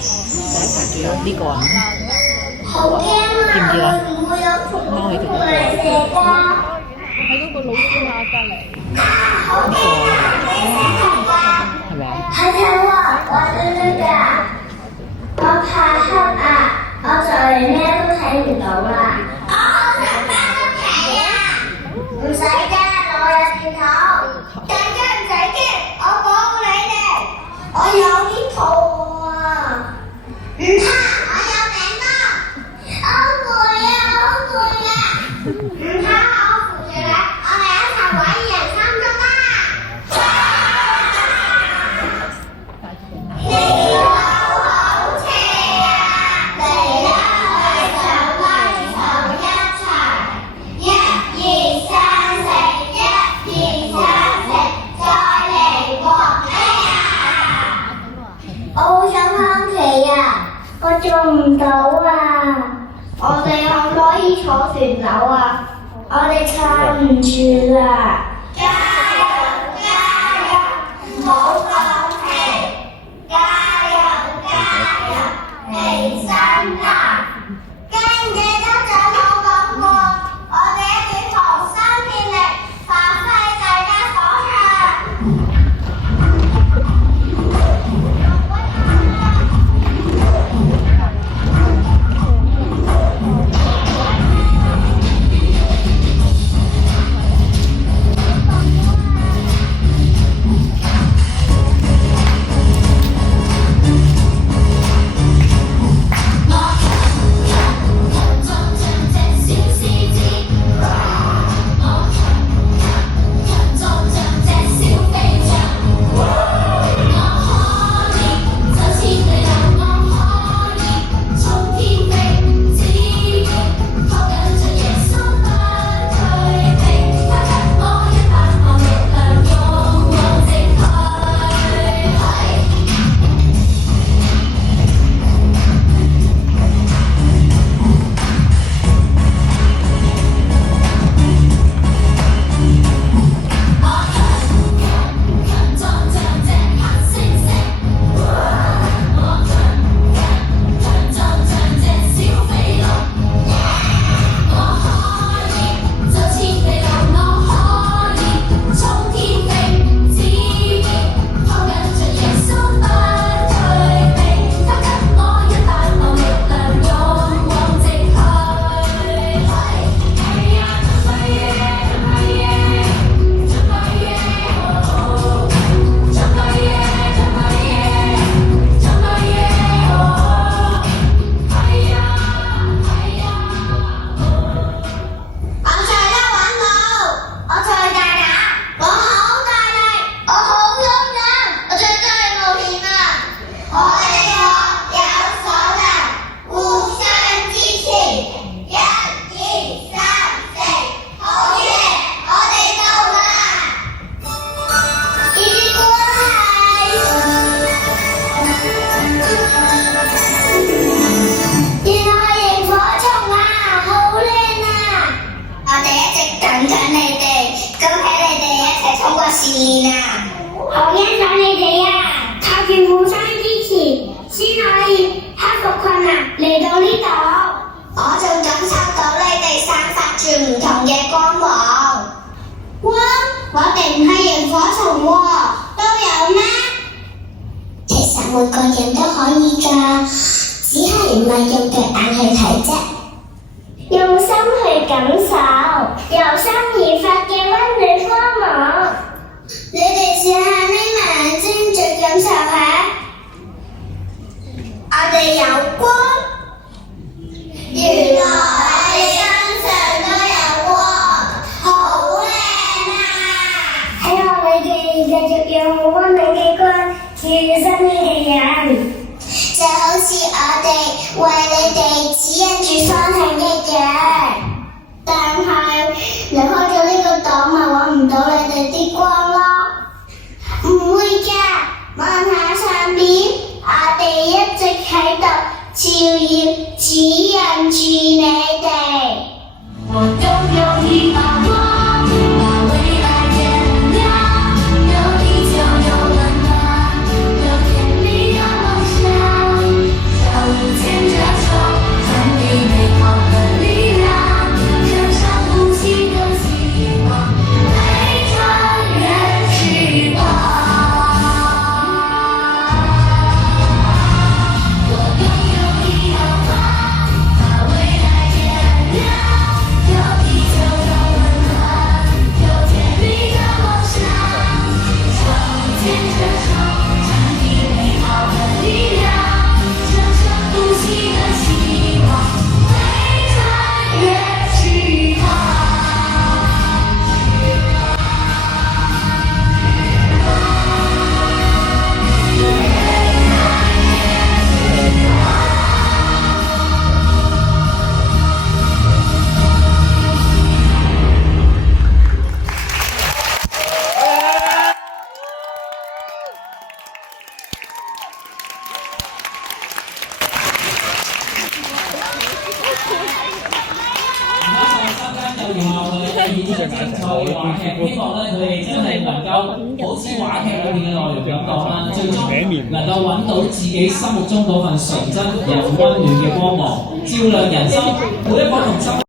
啊，第一層見到呢個啊，好驚啊！見唔見啊？會唔會有蟲貓喺度嚟射㗎？喺嗰個老師啊隔離。好驚啊！係咪啊？睇睇喎，我對對㗎，我怕黑啊，我就嚟咩都睇唔到啦。我好想返屋企啊！唔使驚，我有電筒。大家唔使驚，我保護你哋。我有啲肚餓啊！唔怕，我有餅乾。好攰啊！好攰啊！唔怕，我扶住你，我哋一齊玩2人3足啦！呢個好邪啊！嚟啦，我哋就揮手一齊，1、2、3，食，1、2、3，食，再嚟過。哎呀！我好想返屋企啊！我做唔到啊！我哋可唔可以坐船走啊？我哋撐唔住啦！加油！加油！唔好放棄！加油！加油！起身啦！驚嘅家長冇講過，我哋一定同心協力，發揮大家所長。好欣賞你哋啊！靠住互相支持，先可以克服困難嚟到呢度。我仲感受到你哋散發住唔同嘅光芒。哇！我哋唔係螢火蟲喎，都有咩？其實每個人都可以㗎，只係唔係用對眼去睇啫。用心去感受，由心而發嘅溫暖光芒。你哋試下眯埋眼睛，再感受下。我哋有光，原來我哋身上都有光，好靚啊！希望你哋繼續用溫暖嘅光照身邊嘅人，就好似我哋為你哋指引住方向一樣。但係離開咗呢個島，咪揾唔到你哋啲光咯。唔會㗎，望下上邊，我哋一直喺度照耀指引住你哋。我擁有一把光，把未來點亮，有地球有溫暖，有甜蜜有夢想，幼兒校佢哋演出精彩嘅話劇，希望咧佢哋真係能夠好似話劇裏邊嘅內容咁講啦，最終能夠揾到自己心目中嗰份純真又溫暖嘅光芒，照亮人生每一個同心。